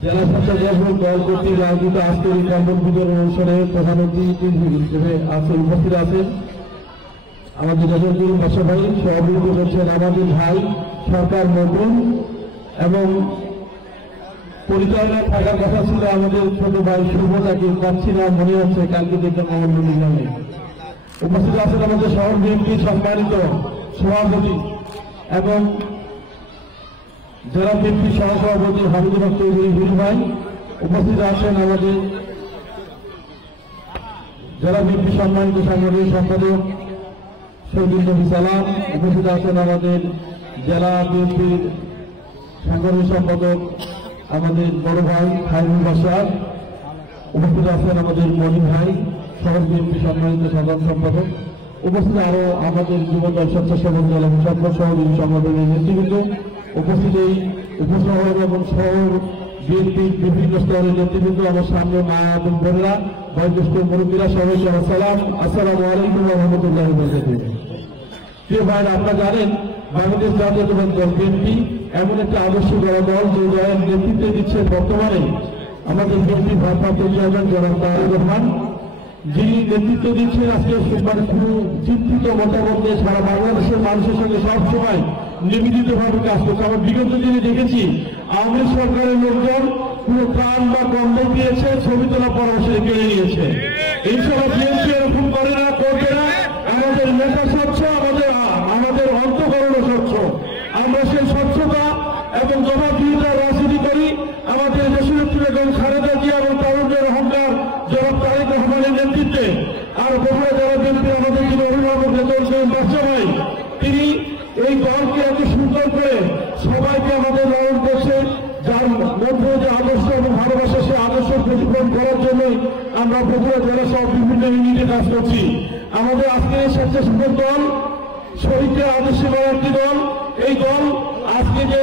জেলা শাসক দল কর্তৃক আয়োজিত আজকের এই কম্বল বিতরণ অনুষ্ঠানে প্রধান অতিথি হিসেবে উপস্থিত আছেন আমাদের যশোরপুর বাসা ভাই, সভাপতি করছেন আমাদের ভাই সরকার মন্ডল এবং পরিচালনা থাকার কথা ছিল আমাদের ছোট ভাই শুভতাকে পাচ্ছি না, মনে হচ্ছে কালকে দেখলাম আমার মন্দির নামে উপস্থিত আছেন আমাদের শহর বিএনপির সম্মানিত সভাপতি এবং জেলা বিএনপির সহসভাপতি হামিদুর রহমান চৌধুরী হিরু ভাই, উপস্থিত আছেন আমাদের জেলা বিএনপির সম্মানিত সাংগঠনিক সম্পাদক শহীদুল নবী সালাম, উপস্থিত আছেন আমাদের জেলা বিএনপির সাংগঠনিক সম্পাদক আমাদের বড় ভাই খায়রুল বাসার, উপস্থিত আছেন আমাদের মনি ভাই শহর বিএনপির সম্মানিত সাধারণ সম্পাদক, উপস্থিত আরো আমাদের যুবদল স্বেচ্ছাসেবক দল এবং সকল সহযোগী সংগঠনের নেতৃবৃন্দ, উপস্থিত এই উপশহর এবং শহর বিএনপির বিভিন্ন স্তরের নেতৃবৃন্দ, আমার সামনে মা এবং বোনেরা, বয়োজ্যেষ্ঠ মুরব্বীরা, সবাইকে সালাম, আসসালামু আলাইকুম ওয়া রাহমাতুল্লাহি ওয়া বারাকাতুহু। প্রিয় ভাইরা, আপনারা জানেন বাংলাদেশ জাতীয়তাবাদী দল বিএনপি এমন একটা আদর্শ দল যে দলের নেতৃত্ব দিচ্ছে বর্তমানে আমাদের বিএনপি ভারপ্রাপ্ত চেয়ারম্যান জনাব তারেক রহমান, যিনি নেতৃত্ব দিচ্ছেন আজকে মানে কোনো চিন্তিত মতামত নিয়ে সারা বাংলাদেশের মানুষের সঙ্গে সবসময় নিবেদিতভাবে কাজ করছে। আমরা বিগত দিনে দেখেছি আওয়ামী সরকারের লোকজন পুরো প্রাণ বা গন্ধ দিয়েছে, ছবি তোলা পরামর্শ কেড়ে নিয়েছে। এইসব বিএনপি এরকম করে না, করবে না। আমাদের নেতা স্বচ্ছ, আমাদের অন্তঃকরণ স্বচ্ছ। আমরা সেই স্বচ্ছতা এবং জবাবদিহিতার রাজনীতি করি। আমাদের দেশের বেগম খালেদা জিয়া এবং তারুণ্যের অহংকার জনাব তারেক রহমানের নেতৃত্বে আর বগুড়া জেলা বিএনপি আমাদের যিনি অভিভাবক নেতা বাচ্চা ভাই, তিনি এই দলকে এত সুন্দর করে সবাইকে আমাদের লালন করছে, যার মধ্যে যে আদর্শ এবং ভালোবাসা সে আদর্শ প্রতিফলন করার জন্যই আমরা বগুড়া জেলা সহ বিভিন্ন ইউনিটে কাজ করছি। আমাদের আজকের এই স্বেচ্ছাসেবক দল শহীদদের আদর্শে বড় একটি দল। এই দল আজকে যে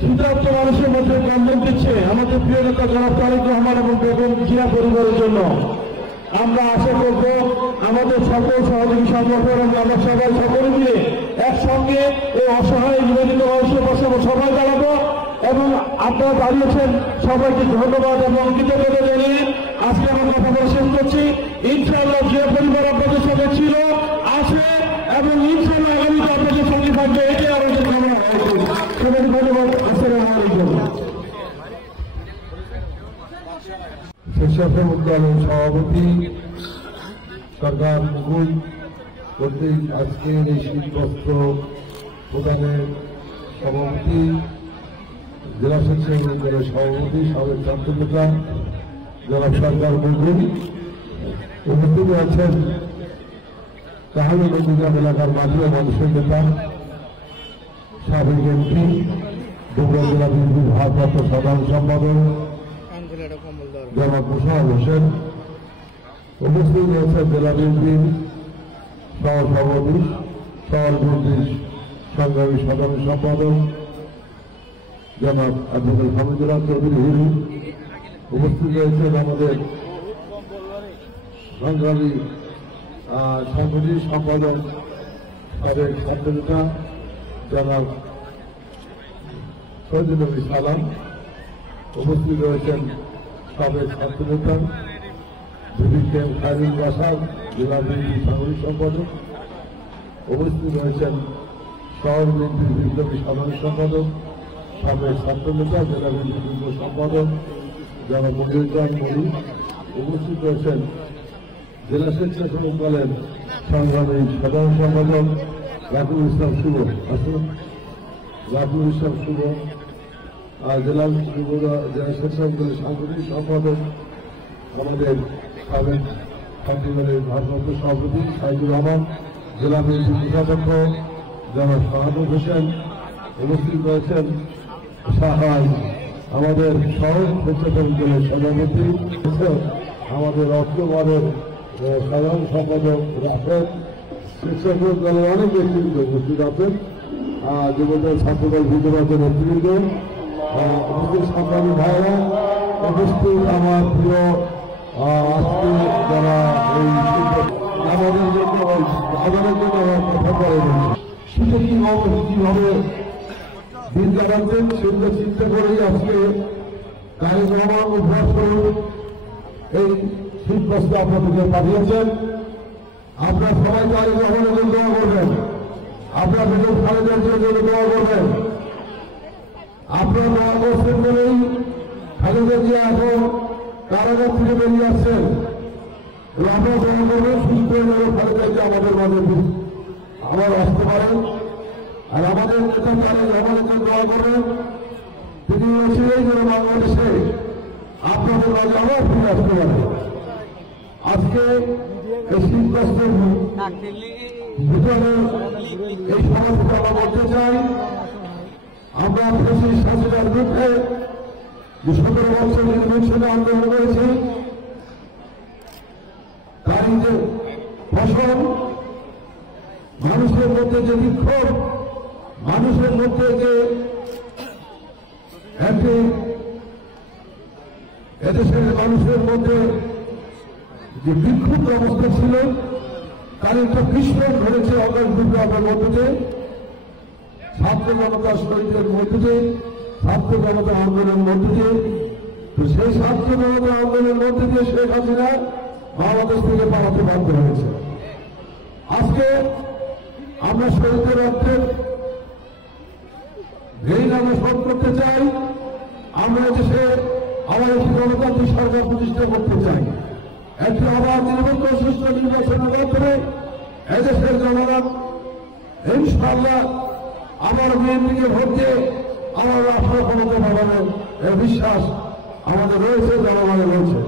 শীতার্থ মানুষের মধ্যে কম্বল দিচ্ছে আমাদের প্রিয় নেতা জনাব তারেক রহমান এবং বেগম জিয়া পরিবারের জন্য। আমরা আশা করব আমাদের সকল সহযোগী সংগঠন এবং আমরা সবাই সকলে মিলে একসঙ্গে এই অসহায় নিবেদিত মানুষের পাশে সবাই দাঁড়াবো এবং আপনারা দাঁড়িয়েছেন, সবাইকে ধন্যবাদ এবং কৃতজ্ঞতা জানিয়ে আজকে আমরা কথা বলা শেষ করছি। ইনশাআল্লাহ যে পরিবার আপনাদের সাথে ছিল, আছে এবং ইনশাআল্লাহ আগামীতে আপনাদের সঙ্গে থাকবে, এটাই আমাদের কামনা। সবাইকে ধন্যবাদ। আসসালামু আলাইকুম। স্বেচ্ছাসেবক দলের সভাপতি সরকার মুকুল কর্তৃক আজকের এই শীতবস্ত্র প্রদানের সভাপতি, জেলা স্বেচ্ছাসেবক দলের সভাপতি সাবেক ছাত্রনেতা জনাব সরকার মুকুল, উপস্থিত আছেন কাহালুগ্রাম এলাকার মাঝে মানুষের নেতা সাবেক এমপি বগুড়া জেলা বিএনপির ভারপ্রাপ্ত সাধারণ সম্পাদক জনাব মোশাররফ হোসেন, উপস্থিত রয়েছে জেলা বিএনপির সহসভাপতি শহর বিএনপির সংগ্রামী সাধারণ সম্পাদক জনাব অ্যাডভোকেট হামিদুর রহমান চৌধুরী হিরু, উপস্থিত রয়েছেন আমাদের সংগ্রামী সাংগঠনিক সম্পাদক সাবেক ছাত্রনেতা জনাব শহীদুল নবী সালাম, উপস্থিত রয়েছেন সাবেক ছাত্রনেতা ভিভিকেএম খায়রুল বাসার জেলা বিএনপির সাংগঠনিক সম্পাদক, উপস্থিত রয়েছেন শহর বিএনপির বিপ্লবী সাধারণ সম্পাদক সাবেক ছাত্রনেতা জেলা বিএনপির যুগ্ম সম্পাদক জনাব মনিরুজ্জামান মনি, উপস্থিত রয়েছেন জেলা স্বেচ্ছাসেবক দলের সংগ্রামী সাধারণ সম্পাদক রাকিবুল ইসলাম শুভ, রাকিবুল ইসলাম শুভ, জেলা স্বেচ্ছাসেবক দলের সাংগঠনিক সম্পাদক আমাদের সাবেক ছাত্রদলের ভারপ্রাপ্ত সভাপতি সাইদুর রহমান, জেলা বিএনপির কোষাধ্যক্ষ জনাব শাহাদুল হোসেন, উপস্থিত রয়েছেন আমাদের শহর স্বেচ্ছাসেবক দলের সভাপতি, আমাদের অষ্টমাদের সাধারণ সম্পাদক রাফেদ, স্বেচ্ছাসেবক দলের অনেক নেতৃবৃন্দ উপস্থিত আছেন, যুবদল ছাত্রদল বিদ্রোহের নেতৃবৃন্দ, উপস্থিত সংগ্রামী ভাইরা, উপস্থিত আমার প্রিয় আজকে যারা এই আমাদের জন্য আমার কথা বলে সেটা কিভাবে দিন কাটাচ্ছেন সেগুলো চিন্তা করেই আজকে তারেক রহমান উপহার স্বরূপ এই শীতবস্ত্র আপনাদেরকে পাঠিয়েছেন। আপনারা সবাই তারেক রহমানের জন্য দোয়া করবেন, আপনারা বেগম খালেদা জিয়ার জন্য দোয়া করবেন। আপনারা দোয়া করছেন বলেই খালেদা জিয়া এখন কারাগার থেকে বেরিয়ে আসছেন। আপনারা দোয়া করবেন সুস্থ হয়ে খালেদা জিয়া আমাদের মাঝে আবার আসতে পারেন। আর আমাদের নেতা তারেক রহমানের জন্য দোয়া করবেন, তিনি সেই জন্য বাংলাদেশে আপনাদের মাঝে আবার ফিরে আসতে পারে। আজকে এই শীতবস্ত্রের ভিতরে এই সমাজকে আমরা বলতে চাই, আমরা ফ্যাসিস্ট শাসনের বিরুদ্ধে যে 17 বছর নির্বাচনে আন্দোলন করেছি, তারই যে ফসল, মানুষের মধ্যে যে বিক্ষোভ, মানুষের মধ্যে যে একটি এদেশের মানুষের মধ্যে যে বিক্ষুব্ধ অবস্থা ছিল, তার একটা বিস্ফোরণ ঘটেছে অকাশ বিপ্লবের মধ্যে, ছাত্র জনতা শহীদের মধ্যে, ছাত্র জনতা আন্দোলনের মধ্যে। তো সেই ছাত্র জনতা আন্দোলনের মধ্যে দিয়ে শেখ হাসিনা বাংলাদেশ থেকে পালাতে বাধ্য হয়েছে। আজকে আমরা শহীদের অর্থের ঋণ আমরা শোধ করতে চাই। আমরা দেশে আবার একটি গণতান্ত্রিক সরকার প্রতিষ্ঠা করতে চাই। একটি আবার নিরপেক্ষ সুস্থ নির্বাচনের মাধ্যমে এদেশের জনগণ ইনশাআল্লাহ আমার বিএনপিকে ভোট দিয়ে আমার রাষ্ট্র ক্ষমতা বাড়ানোর বিশ্বাস আমাদের রয়েছে, জনগণের রয়েছে।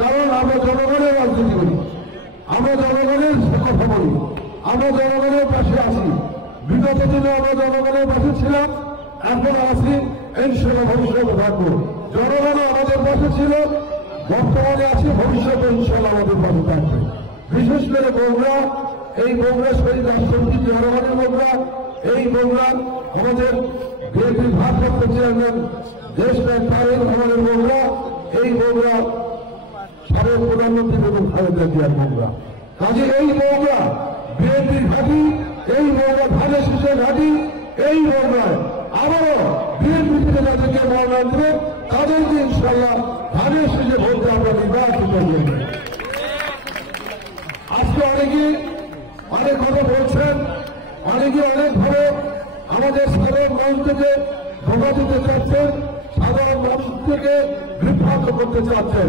কারণ আমরা জনগণের রাজনীতি করি, আমরা জনগণের কথা বলি, আমরা জনগণের পাশে আছি। বিগত দিনে আমরা জনগণের পাশে ছিলাম, এখন আছি, ইনশাআল্লাহ ভবিষ্যতে থাকবো। জনগণও আমাদের পাশে ছিল, বর্তমানে আছি, ভবিষ্যতে ইনশাআল্লাহ আমাদের পাশে থাকবে। বিশেষ করে বগুড়া, এই বগুড়া শহীদ রাষ্ট্রপতি জনগণের বগুড়া, এই বগুড়া আমাদের বিএনপির ভারপ্রাপ্ত চেয়ারম্যান দেশ নায়ক তারেক রহমানের বগুড়া, এই বগুড়া সাবেক প্রধানমন্ত্রী বেগম খালেদা জিয়ার বগুড়া। কাজে এই বগুড়া বিএনপির ঘাঁটি, এই বগুড়া ধানের শীষের ঘাঁটি, এই বগুড়ায় আবারও বিএনপি থেকে যাদেরকে মনোনয়ন দেবে তাদেরকে ইনশাআল্লাহ ধানের শীষে ভোট আমরা নির্বাচিত করবেন। আজকে অনেকে অনেক কথা বলছেন, অনেকে অনেকভাবে আমাদের সাধারণ মানুষ থেকে ধোঁকা দিতে চাচ্ছেন, সাধারণ মানুষ থেকে বিভ্রান্ত করতে চাচ্ছেন।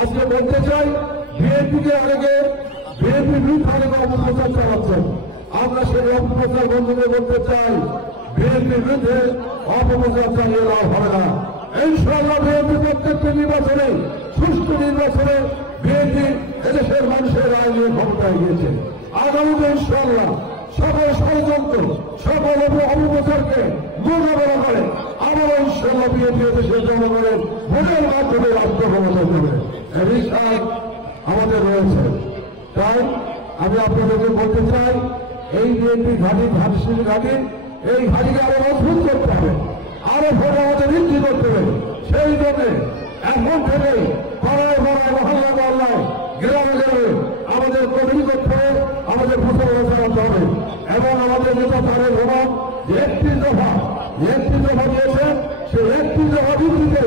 আজকে বলতে চাই, বিএনপিকে অনেকে বিএনপির বিরুদ্ধে অনেকে অপপ্রচার চালাচ্ছেন। আমরা সেই অপপ্রচার বন্ধ করতে চাই। বিএনপির বিরুদ্ধে অপপ্রচার চালিয়ে লাভ হবে না। ইনশাআল্লাহ বিএনপি প্রত্যেকটি নির্বাচনে, সুষ্ঠু নির্বাচনে বিএনপি এদেশের মানুষের রায় নিয়ে ক্ষমতায় গিয়েছে। আগামীতে ইনশাআল্লাহ সকল ষড়যন্ত্র, সকল অপপ্রচারকে মোকাবেলা করে আবারও ইনশাআল্লাহ বিএনপি এদেশের জনগণের ভোটের মাধ্যমে রাষ্ট্র ক্ষমতায় যাবে, এই বিশ্বাস আমাদের রয়েছে। তাই আমি আপনাদেরকে বলতে চাই, এই বিএনপি ঘাঁটি, ধানশীল ঘাঁটি, এই ঘাঁটিকে আরো মজবুত করতে হবে, আরো ভোট আমাদের বৃদ্ধি করতে হবে। সেই জন্য এখন থেকেই পাড়ায় পাড়ায়, মহল্লা মহল্লায়, গ্রামে গ্রামে আমাদের কমিটি করতে হবে, আমাদের প্রচারণা চালাতে হবে। এবং আমাদের নেতা তারেক রহমান যে একটি দফা দিয়েছেন, সেই একটি দফা ভিত্তিতে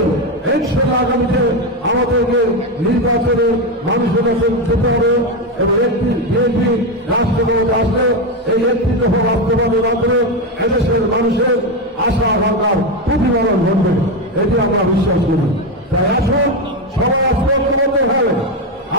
ইনশাআল্লাহ আগামীতে আমাদেরকে নির্বাচনে মানুষের কাছে যেতে হবে এবং একটি বিএনপি রাষ্ট্রপতি আসলে এই একটি দফা বাস্তবায়নের মাধ্যমে এদেশের মানুষের আশা আকাঙ্ক্ষার প্রতিফলন ঘটবে, এটি আমরা বিশ্বাস করি। তাই আসুন সবাই আজকে ঐক্যবদ্ধ হবে।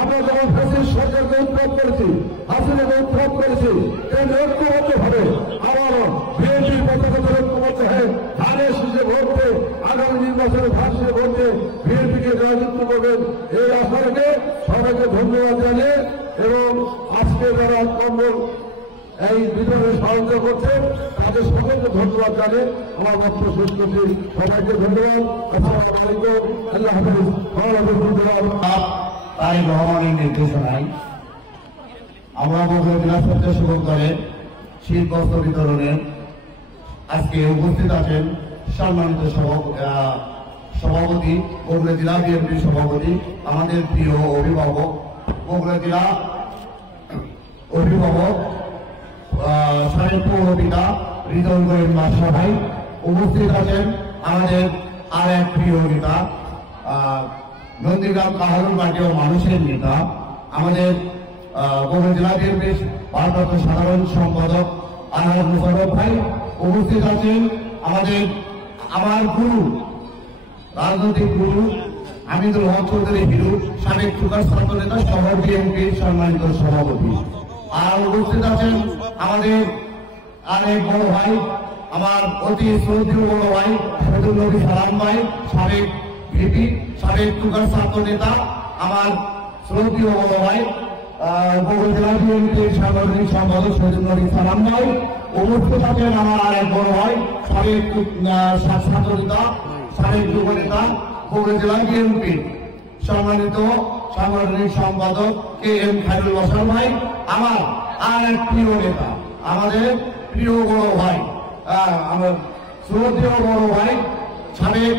আমরা যখন ফ্যাসিস্ট সরকারকে উৎখাত করেছি, হাসিনাকে উৎখাত করেছি, এই ঐক্যবদ্ধ হবে আবারও বিএনপির পতাকা ঐক্যবদ্ধ হয়ে ধানের শীষে ভোটে, আগামী নির্বাচনে ধান শীষে ভোটে বিএনপিকে জয়যুক্ত করবেন, এই আশা রেখে সবাইকে ধন্যবাদ জানিয়ে এবং আজকে যারা কম্বল এই বিতরণে সাহায্য করছেন তাদের সকলকে ধন্যবাদ জানিয়ে আমার বক্তব্য শেষ করছি। সবাইকে ধন্যবাদ। আসসালামু আলাইকুম, আল্লাহ হাফেজ। তারেক রহমানের নির্দেশনায় আমরা বগুড়া স্বেচ্ছাসেবক দলের শীতবস্ত্র বিতরণে আজকে উপস্থিত আছেন সম্মানিত সভাপতি, বগুড়া জেলা বিএনপির সভাপতি, আমাদের প্রিয় অভিভাবক, বগুড়া জেলা অভিভাবক সাবেক পৌরপিতা হৃদয় গোয়েন্দা সভায় উপস্থিত আছেন আমাদের আর এক প্রিয় নেতা নন্দীগ্রাম কাহারুল মাটি ও মানুষের নেতা, আমাদের বগুড়া জেলা বিএনপির ভারপ্রাপ্ত সাধারণ সম্পাদক আনহার মুশাররফ ভাই উপস্থিত আছেন। আমার গুরু, রাজনৈতিক গুরু আমিনুল হক চৌধুরী হিরু, সাবেক সুগার ছাত্র নেতা শহর বিএনপির সম্মানিত সভাপতি। আর উপস্থিত আছেন আমাদের আরেক বড় ভাই, আমার অতি শ্রদ্ধেয় বড় ভাই শহীদুল নবী সালাম ভাই, সাবেক ভিপি, সাবেক সুগার ছাত্র নেতা, আমার শ্রদ্ধেয় বড় ভাই বগুড়া জেলা বিএনপির সাংগঠনিক সম্পাদক শহীদুল নবী সালাম ভাই। উপস্থিত আছেন আমার আরেক বড় ভাই, সাবেক ছাত্র নেতা, সাবেক যুব নেতা, বগুড়া জেলা বিএনপির সম্মানিত সাংগঠনিক সম্পাদক কে এম খায়রুল হাসান ভাই, আমার আর এক প্রিয় নেতা, আমাদের প্রিয় বড় ভাই, আমার শ্রদ্ধেয় বড় ভাই, সাবেক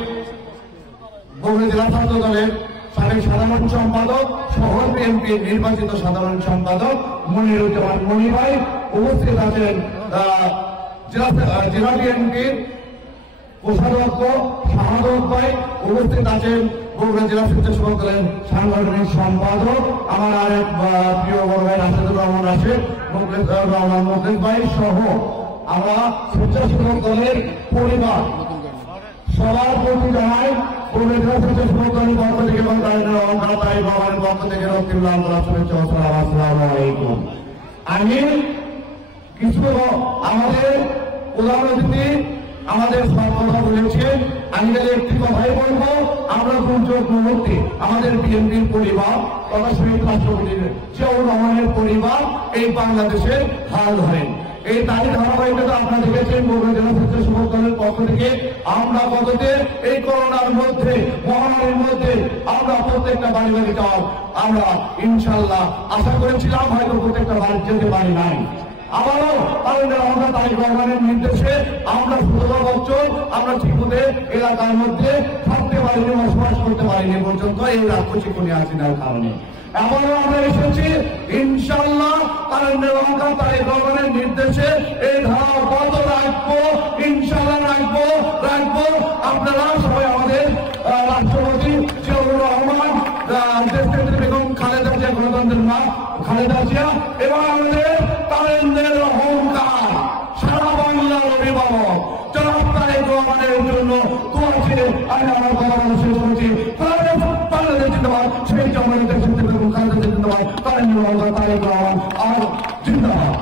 বগুড়া জেলা ছাত্র দলের সাবেক সাধারণ সম্পাদক, শহর বিএনপির নির্বাচিত সাধারণ সম্পাদক মনিরুজ্জামান মনি ভাই। উপস্থিত আছেন জেলা বিএনপির কোষাধ্যক্ষ শাহাদত ভাই। উপস্থিত আছেন বগুড়া জেলা স্বেচ্ছাসেবক দলের সাংগঠনিক সম্পাদক আমার আরেক প্রিয় বড় ভাই রাশেদুর রহমান রাশেদ, রহমান মুকেশ ভাই সহ আমরা স্বেচ্ছাসেবক দলের পরিবার সবার প্রতি জানাই বগুড়া জেলা স্বেচ্ছাসেবক দলের পক্ষ থেকে এবং তাই বাবার পক্ষ থেকে রক্তিমুল্লাহ শুভেচ্ছা ও সালাম। আসসালামু আলাইকুম। আমি কিছু আমাদের প্রধান অতিথি আমাদের সব কথা বলেছেন, আমি একটি কথাই বলবো, আমরা দুর্যোগ মুহূর্তে আমাদের বিএনপির পরিবার তথা শহীদ রাষ্ট্রপতির জিয়াউর রহমানের পরিবার এই বাংলাদেশের হাল ধরেন। এই তারই ধারাবাহিকতা আপনারা দেখেছেন বগুড়া জেলা স্বেচ্ছাসেবক দলের পক্ষ থেকে আমরা গততে এই করোনার মধ্যে, মহামারীর মধ্যে আমরা প্রত্যেকটা বাড়ি বাড়ি যাওয়ার আমরা ইনশাল্লাহ আশা করেছিলাম, হয়তো প্রত্যেকটা বাড়ি যেতে পারি নাই। আবারও আমরা তারেক রহমানের নির্দেশে আমরা ১৭ বছর আমরা ঠিকমতো এলাকার মধ্যে থাকতে পারিনি, বসবাস করতে পারিনি পর্যন্ত এই রাক্ষসী কোণে হাসিনার কারণে। এমনও আমরা এসেছি ইনশাল্লাহ তারেক রহমানের নির্দেশে এই ধারা অব্যাহত রাখবো, ইনশাল্লাহ রাখবো। আপনারা সবাই আমাদের রাষ্ট্রপতি জিয়াউর রহমান, দেশনেত্রী বেগম খালেদা জিয়া, গণতন্ত্রের মা খালেদা জিয়া এবং আমাদের তারেকের অহংকার সারা বাংলার অভিভাবক জনাব তারেক রহমানের জন্য দোয়া ছিল। আমি আমার বাবা শেষ করছি, বাংলাদেশ জিন্দাবাদ, সেই জমানের দেশনেত্রী বেগম খালেদা জিয়া জিন্দাবাদ, তারেক রহমান আর জিন্দাবাদ।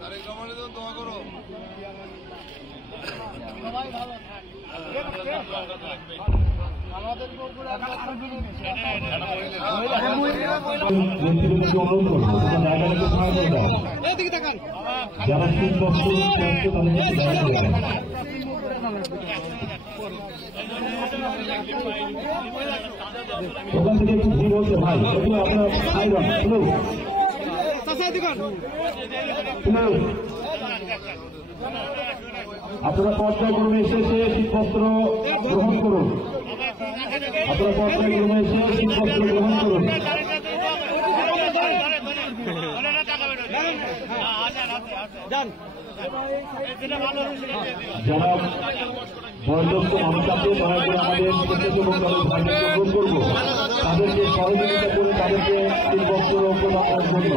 তারেক রহমানের জন্য দোয়া করো। যারা ওখান থেকে একটু ভিড় হচ্ছে ভাই, এগুলো আপনার আপনারা পর্যায়ক্রমে এসে শীতবস্ত্র গ্রহণ করুন। আপনারা পর্যায়ক্রমে এসে শীতবস্ত্র গ্রহণ করুন। যারা বয়োজ্যেষ্ঠ মানুষ আছে তারা আমাদের স্বেচ্ছাসেবক দলের ভাইকে অনুরোধ করবো তাদেরকে সহযোগিতা করে তাদেরকে শীতবস্ত্র প্রদানের জন্য।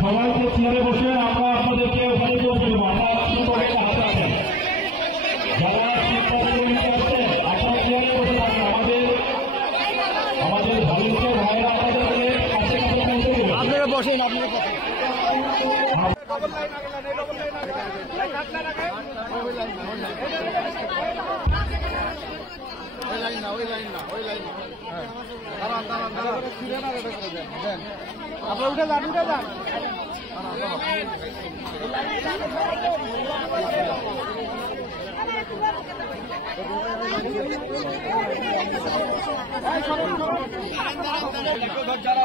সবাইকে চেয়ারে বসে আমরা আপনাদেরকে ওখানে করতে দেবো। যারা আছে আপনারা চেয়ারে বসে থাকবেন। আমাদের ভলেন্টিয়ার ভাইরা আপনাদেরকে কাছে কাছে পৌঁছে দেবে। আপনারা বসেন, আপনারা আপনারা উঠে যান, উঠে যান। যারা